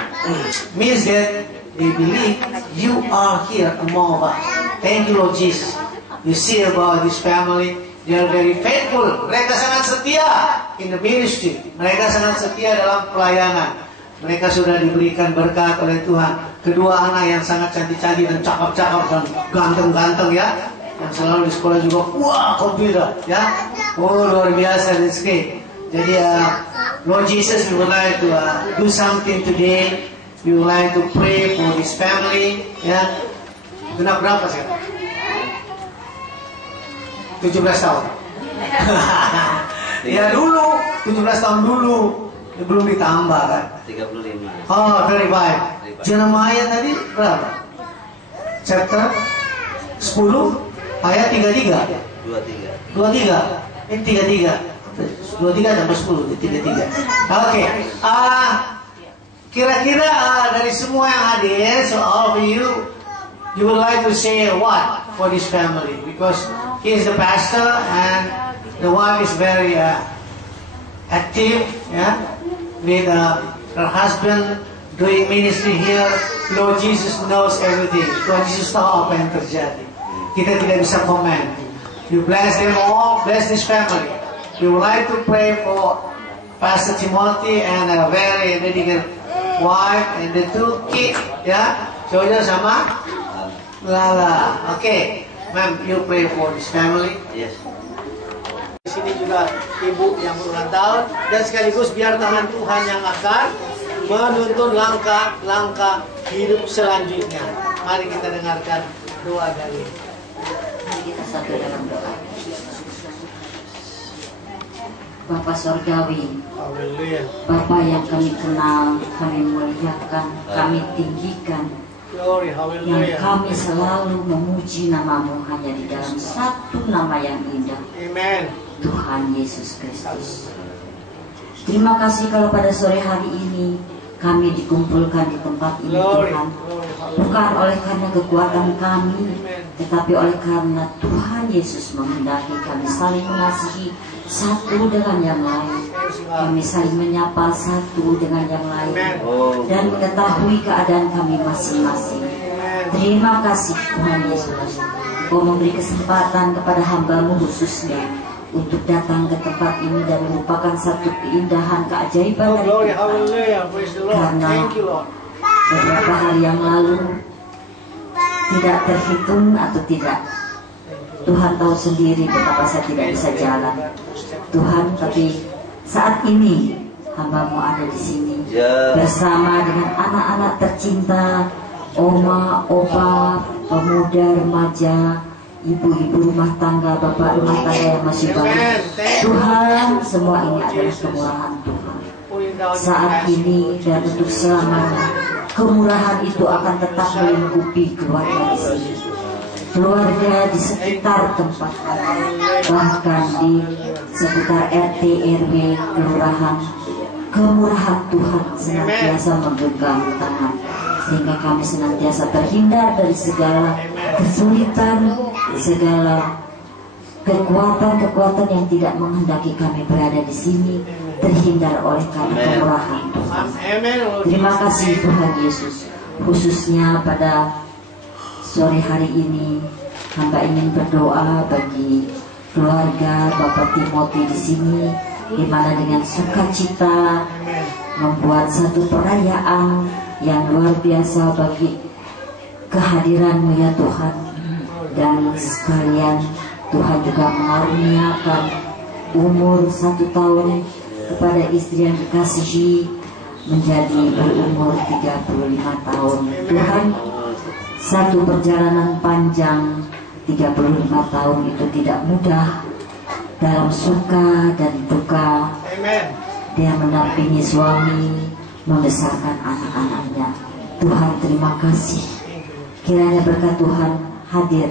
Means that they believe you are here among us. Thank you, Lord Jesus. You see about this family, they are very faithful. Mereka sangat setia in the ministry. Mereka sangat setia dalam pelayanan. Mereka sudah diberikan berkat oleh Tuhan. Kedua anak yang sangat cantik-cantik dan cakap-cakap dan ganteng-ganteng ya. Yang selalu di sekolah juga, wah komputer ya. Oh luar biasa, that's great. Jadi Lord Jesus, we would like to do something today. We would like to pray for this family. Ya, genap berapa sekarang? 17 tahun. Ya dulu, 17 tahun dulu, belum ditambah kan? 35. Oh, very baik. Jeremiah tadi berapa? Chapter 10, ayat 33. 23. Ini 33. 23 sampai 10, 33. Oke. Kira-kira dari semua yang hadir, so all of you would like to say what for this family? Because he is the pastor and the wife is very active, yeah, with her husband doing ministry here. Lord Jesus knows everything. Lord Jesus tahu apa yang terjadi. Kita tidak bisa komen. You bless them all, bless this family. We would like to pray for Pastor Timothy and a very dedicated wife and the two kids, ya, Jojo sama Lala. Okay, ma'am, you pray for this family. Yes. Di sini juga ibu yang berulang tahun dan sekaligus biar tangan Tuhan yang akan menuntun langkah-langkah hidup selanjutnya. Mari kita dengarkan doa dari. Mari kita satu dalam doa. Bapa Sorgawi, Bapa yang kami kenal, kami muliakan, kami tinggikan, yang kami selalu memuji namamu hanya di dalam satu nama yang indah, Tuhan Yesus Kristus. Terima kasih kalau pada sore hari ini kami dikumpulkan di tempat ini Tuhan, bukan oleh karena kekuatan kami, tetapi oleh karena Tuhan Yesus menghendaki kami saling mengasihi satu dengan yang lain. Kami saling menyapa satu dengan yang lain dan mengetahui keadaan kami masing-masing. Terima kasih Tuhan Yesus, Kau memberi kesempatan kepada hamba-Mu khususnya untuk datang ke tempat ini dan merupakan satu keindahan keajaiban dari Tuhan. Karena beberapa hari yang lalu tidak terhitung atau tidak, Tuhan tahu sendiri betapa saya tidak bisa jalan. Tuhan, tapi saat ini hamba-Mu ada di sini bersama dengan anak-anak tercinta, oma, opa, pemuda, remaja, ibu-ibu rumah tangga, bapak rumah tangga yang masih baru. Tuhan, semua ini adalah kemurahan Tuhan. Saat ini dan untuk selamanya, kemurahan itu akan tetap melingkupi keluarga di sini, keluarga di sekitar tempat kami, bahkan di sekitar RT, RW, kelurahan. Kemurahan Tuhan senantiasa menggenggam tangan, sehingga kami senantiasa terhindar dari segala kesulitan, segala kekuatan-kekuatan yang tidak menghendaki kami berada di sini, terhindar oleh karena kemurahan Tuhan. Terima kasih Tuhan Yesus. Khususnya pada sore hari ini, hamba ingin berdoa bagi keluarga Bapak Timothy di sini, di mana dengan sukacita membuat satu perayaan yang luar biasa bagi kehadiran-Mu ya Tuhan. Dan sekalian Tuhan juga mengaruniakan umur 1 tahun kepada istri yang dikasihi menjadi berumur 35 tahun. Tuhan, satu perjalanan panjang 35 tahun itu tidak mudah. Dalam suka dan duka, dia mendampingi suami, membesarkan anak-anaknya. Tuhan, terima kasih. Kiranya berkat Tuhan hadir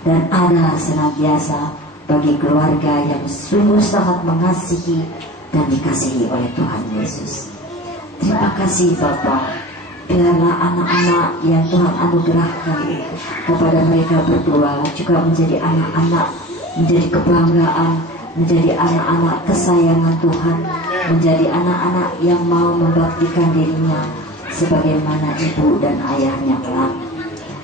dan ada senantiasa bagi keluarga yang sungguh sangat mengasihi dan dikasihi oleh Tuhan Yesus. Terima kasih Bapa. Biarlah anak-anak yang Tuhan anugerahkan kepada mereka berdua juga menjadi anak-anak, menjadi kebanggaan, menjadi anak-anak kesayangan Tuhan, menjadi anak-anak yang mau membaktikan dirinya sebagaimana ibu dan ayahnya kelak.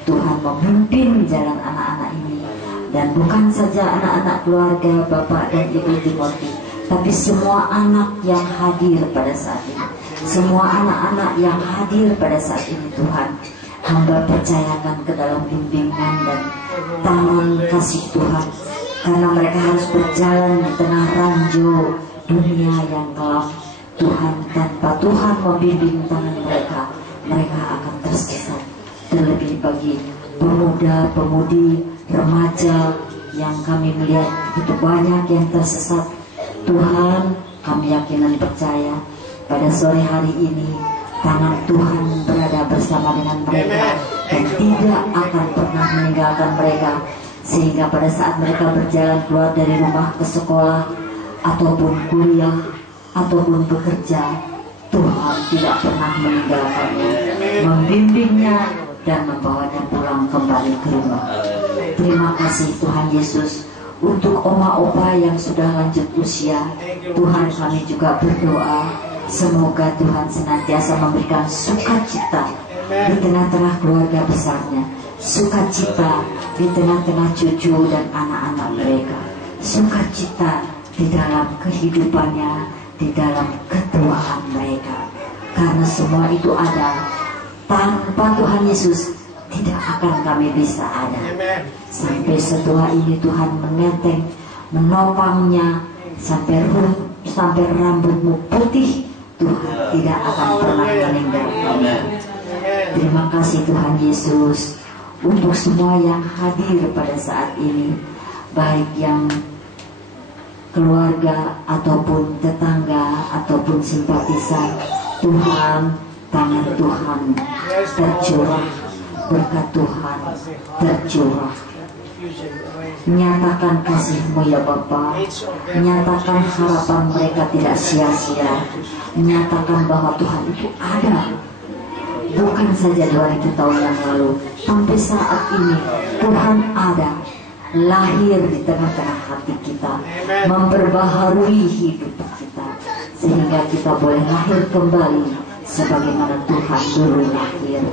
Tuhan memimpin jalan anak-anak ini, dan bukan saja anak-anak keluarga Bapak dan Ibu Timothy, tapi semua anak yang hadir pada saat ini, semua anak-anak yang hadir pada saat ini. Tuhan, hamba percayakan ke dalam bimbingan dan tangan kasih Tuhan, karena mereka harus berjalan di tengah ranjau dunia yang gelap. Tuhan, tanpa Tuhan membimbing tangan mereka, mereka akan tersesat. Terlebih bagi pemuda-pemudi, remaja yang kami melihat begitu banyak yang tersesat. Tuhan, kami yakin dan percaya pada sore hari ini tangan Tuhan berada bersama dengan mereka dan tidak akan pernah meninggalkan mereka, sehingga pada saat mereka berjalan keluar dari rumah ke sekolah ataupun kuliah ataupun bekerja, Tuhan tidak pernah meninggalkannya, membimbingnya dan membawanya pulang kembali ke rumah. Terima kasih Tuhan Yesus untuk oma-opa yang sudah lanjut usia. Tuhan, kami juga berdoa semoga Tuhan senantiasa memberikan sukacita di tengah-tengah keluarga besarnya, sukacita di tengah-tengah cucu dan anak-anak mereka, sukacita di dalam kehidupannya, di dalam ketuaan mereka. Karena semua itu ada, tanpa Tuhan Yesus tidak akan kami bisa ada. Sampai setua ini Tuhan menenteng, menopangnya sampai rambutmu putih, Tuhan tidak akan pernah meninggalkanmu. Terima kasih Tuhan Yesus untuk semua yang hadir pada saat ini, baik yang keluarga ataupun tetangga ataupun simpatisan. Tuhan, tangan Tuhan tercurah, berkat Tuhan tercurah. Nyatakan kasih-Mu ya Bapa, nyatakan harapan mereka tidak sia-sia, nyatakan bahwa Tuhan itu ada, bukan saja 2000 tahun yang lalu, sampai saat ini Tuhan ada, lahir di tengah-tengah hati kita, memperbaharui hidup kita, sehingga kita boleh lahir kembali sebagaimana Tuhan dulu lahir.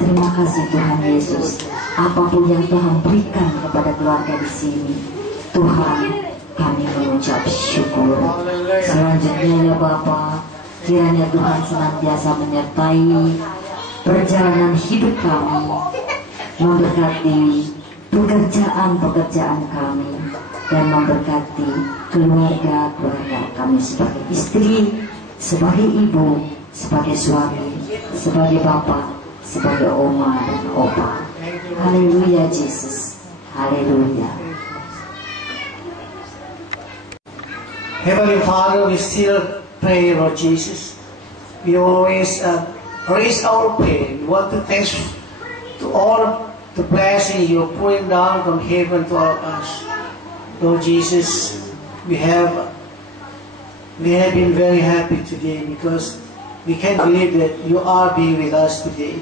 Terima kasih Tuhan Yesus, apapun yang Tuhan berikan kepada keluarga di sini, Tuhan, kami mengucap syukur. Selanjutnya ya Bapa, kiranya Tuhan senantiasa menyertai perjalanan hidup kami, memberkati pekerjaan-pekerjaan kami, dan memberkati keluarga-keluarga kami sebagai istri, sebagai ibu, sebagai suami, sebagai bapak, sebagai oma dan opa. Haleluya Jesus, haleluya. Heavenly Father, we still pray, Lord Jesus. We always raise our prayer. We want to thank to all the blessing you're pouring down from heaven to us. Lord Jesus, we have been very happy today because we can't believe that you are being with us today.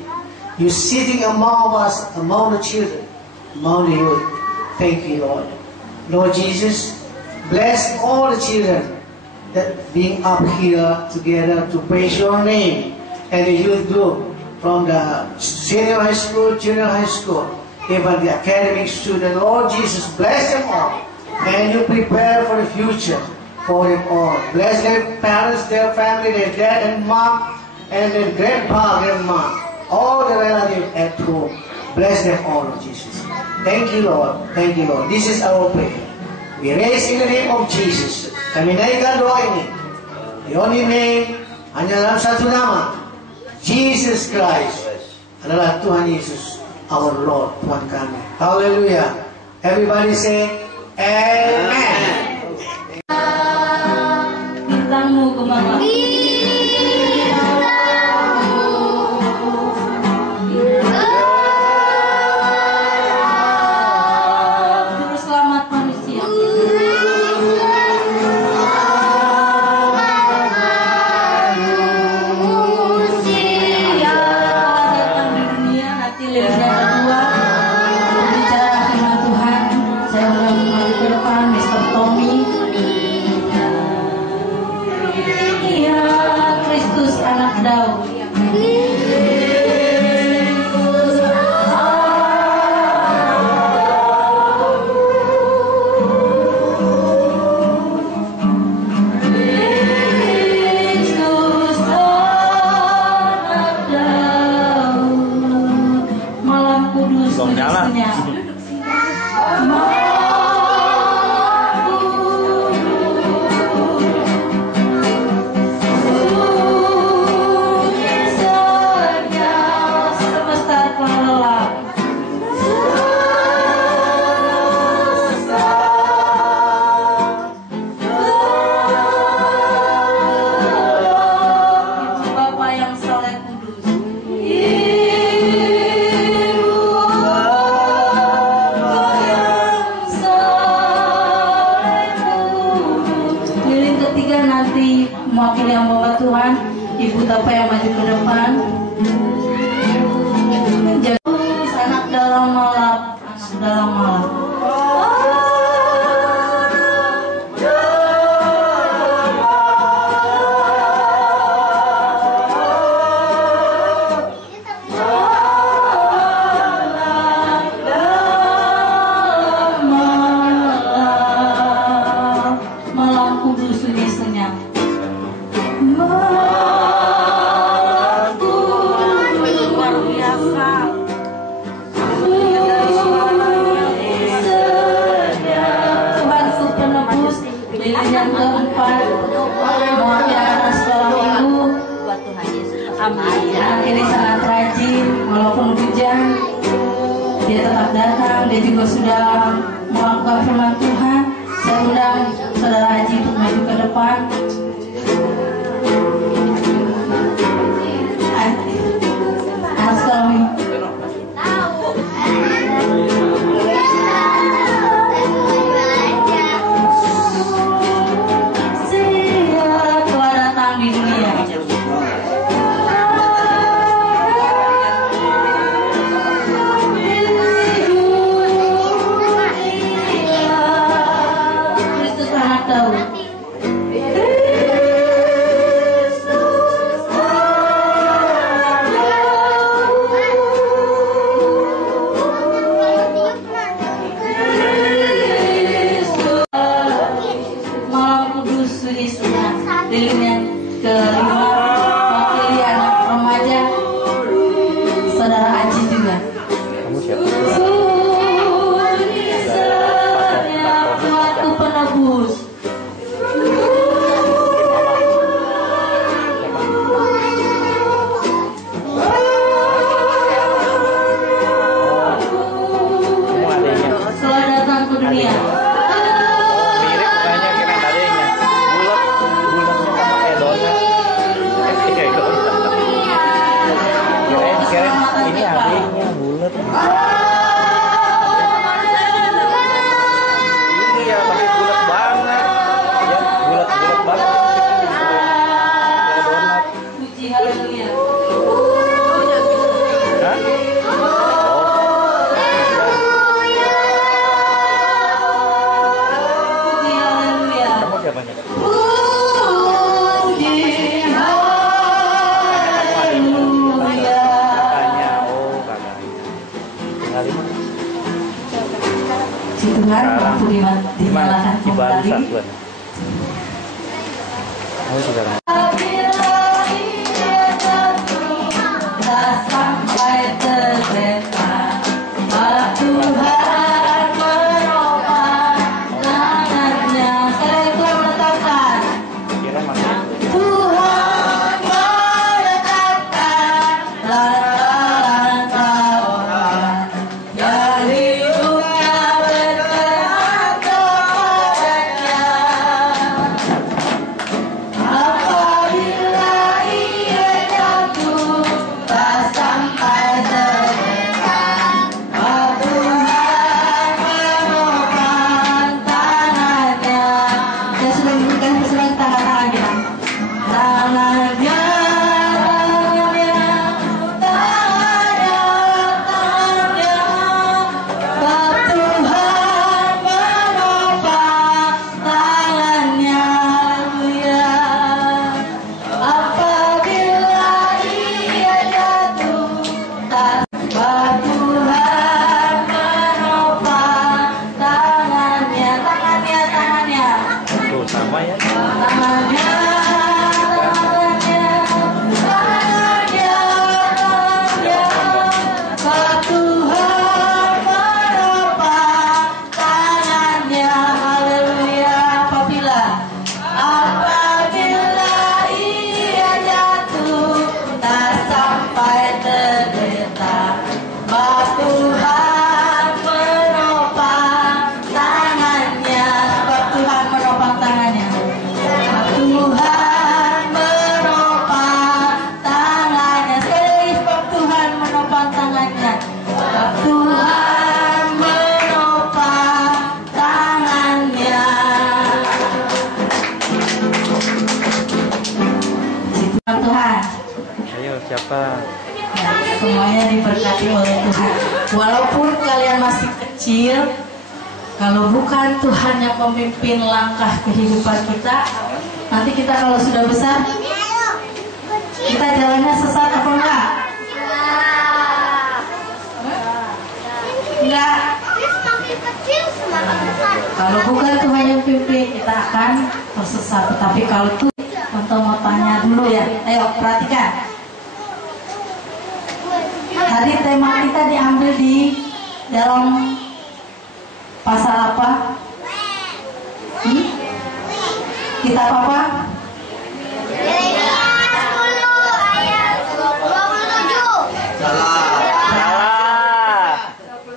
You're sitting among us, among the children, among the youth. Thank you, Lord. Lord Jesus, bless all the children that being up here together to praise your name, and the youth group from the senior high school, junior high school, even the academic student. Lord Jesus, bless them all, and you prepare for the future for them all. Bless their parents, their family, their dad and mom, and their grandpa, grandma, all the relatives at home. Bless them all, Lord Jesus. Thank you Lord. Thank you Lord. This is our prayer. We raise in the name of Jesus. Kami naikkan doa ini. The only name, hanya dalam satu nama. Jesus Christ adalah Tuhan Yesus, our Lord, Tuhan kami. Hallelujah. Everybody say Amen. Bintangmu gemalang. Juru selamat manusia. Datang di dunia, nanti lihatnya kedua. Bicara firman Tuhan, saya udah maju ke depan, Mr. Tommy. Iya, Kristus anak Daud. Kristus anak Daud, malam kudus Belum nyala. kudusnya. Semesta telah lelap. Ibu Bapa yang saleh kudus. Ibu Bapa yang saleh kudus. Lilin ketiga nanti mewakili yang bawa Tuhan. Ibu Bapa yang maju ke depan. Anak dalam malam, anak dalam malam. Malam kudus sunyi senyap. Malam kudus luar biasa. Tuhanku penebus, lilin yang keempat, mewakili anak sekolah minggu. Ini sangat rajin, walaupun hujan, dia tetap datang. Dia juga sudah melakukan firman Tuhan. Saya undang saudara Haji untuk maju ke depan. Anak sekolah minggu. Siap telah datang di dunia. Kristus anak Daud. Malam kudus sunyi senyap. Lilin yang kelima mewakili anak remaja, saudara Aji juga. Kamu siapa? Sunyi senyap, Tuhanku penebus. Kamu adanya. Setelah datang ke dunia. Mirip kayaknya kira adanya. Bulatnya sama kayak donat. Kayak donat. Kirain ini adanya bulat. Iya, tapi bulat banget. Ya, bulat banget. Kayak donat. Puji haleluya. Hah? Puji haleluya. Kamu siapanya? Puji haleluya. Kakaknya, oh kakaknya. Tinggal lima. Si Tuhan waktu dinyalakan Cibalu kembali. satuan. Oh, sudah. Tak sampai terlepas, Tuhan sama ya. Siapa? Ya, semuanya diberkati oleh Tuhan. Walaupun kalian masih kecil, kalau bukan Tuhan yang memimpin langkah kehidupan kita, nanti kita kalau sudah besar, kita jalannya sesat apa enggak? Enggak. Kalau bukan Tuhan yang pimpin, kita akan tersesat. Tapi kalau Tuhan mau tanya dulu ya, ayo perhatikan. Tadi tema kita diambil di dalam pasal apa? Kitab apa? Yeremia 10 ayat 27. Salah.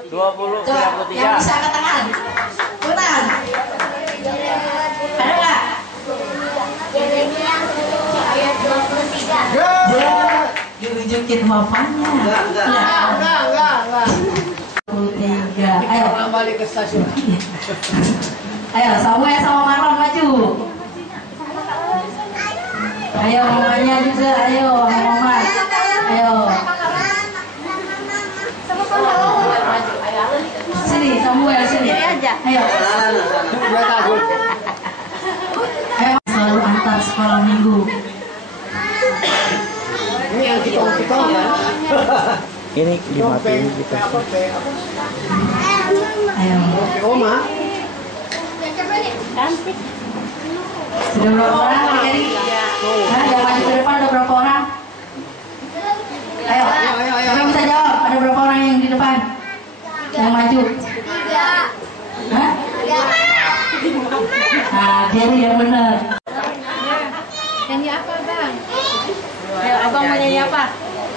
20 Coba, yang bisa angkat tangan. Benar. Ada nggak? Yeremia 10 ayat 23. Dirujukin bapaknya. Enggak. 23. Ayo. Kembali ke stasiun. Ayo, Samuel sama Maron maju. Ayo mamanya juga, ayo mama. Ayo. Sini, Samuel sini. Ayo. Ayo, selalu antar sekolah minggu. Ini yang kita ya. Ini dimatiin kita. Ayo. Oma. Sudah berapa orang hari? Hah, yang maju ke depan ada berapa orang? Ayo. Siapa bisa jawab? Ada berapa orang yang di depan? Yang maju? 3. Hah? Nah, Jerry yang benar. Nyanyi apa, Bang? Ayo, abang mau nyanyi apa?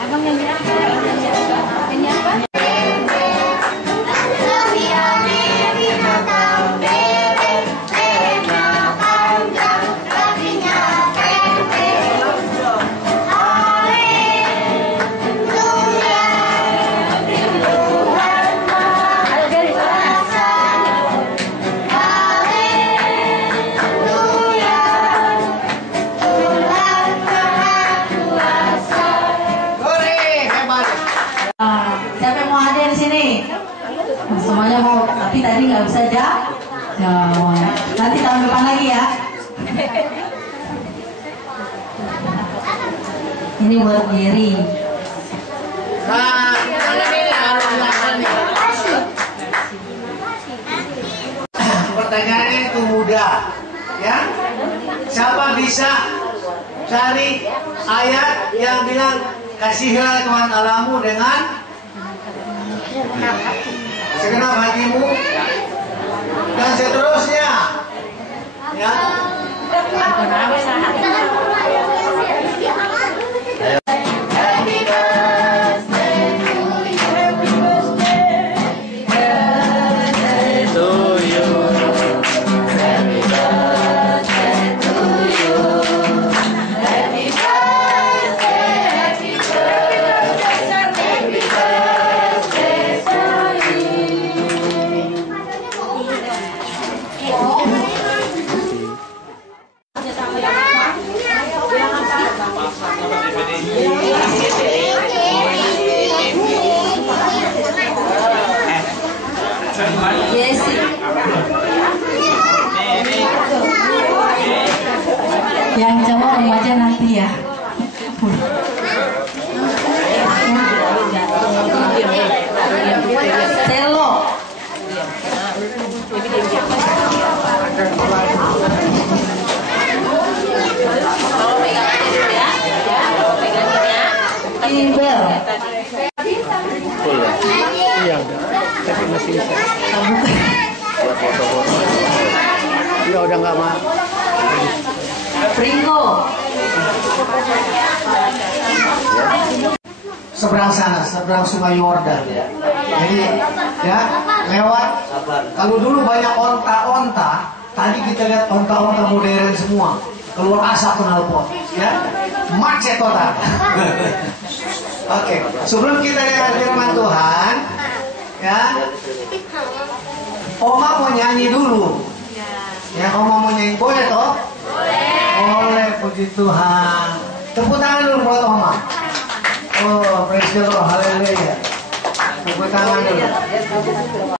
Abang nyanyi apa? Nyanyi apa? Siapa yang mau hadir di sini? Nah, semuanya mau, tapi tadi nggak bisa jawab. Nanti tahun depan lagi ya. Ini buat Jerry. Nah, pertanyaannya itu mudah, ya. Siapa bisa cari ayat yang bilang kasihilah Tuhan Allahmu dengan segenap hatimu dan seterusnya, ya. bunyi bel. Full ya? Iya udah. Tapi masih bisa. Buat foto-foto. Iya udah nggak mah. Pringgo. Seberang sana, seberang Sungai Yordan. Jadi ya lewat. Kalau dulu banyak onta-onta, tadi kita lihat onta-onta modern semua. Keluar asap knalpot, ya macet total. Oke, sebelum kita lihat firman Tuhan, ya, Oma mau nyanyi dulu. Ya, Oma mau nyanyi, boleh toh? Boleh, puji Tuhan. Tepuk tangan dulu buat Oma. Oh, praise the Lord, haleluya. Tepuk tangan dulu.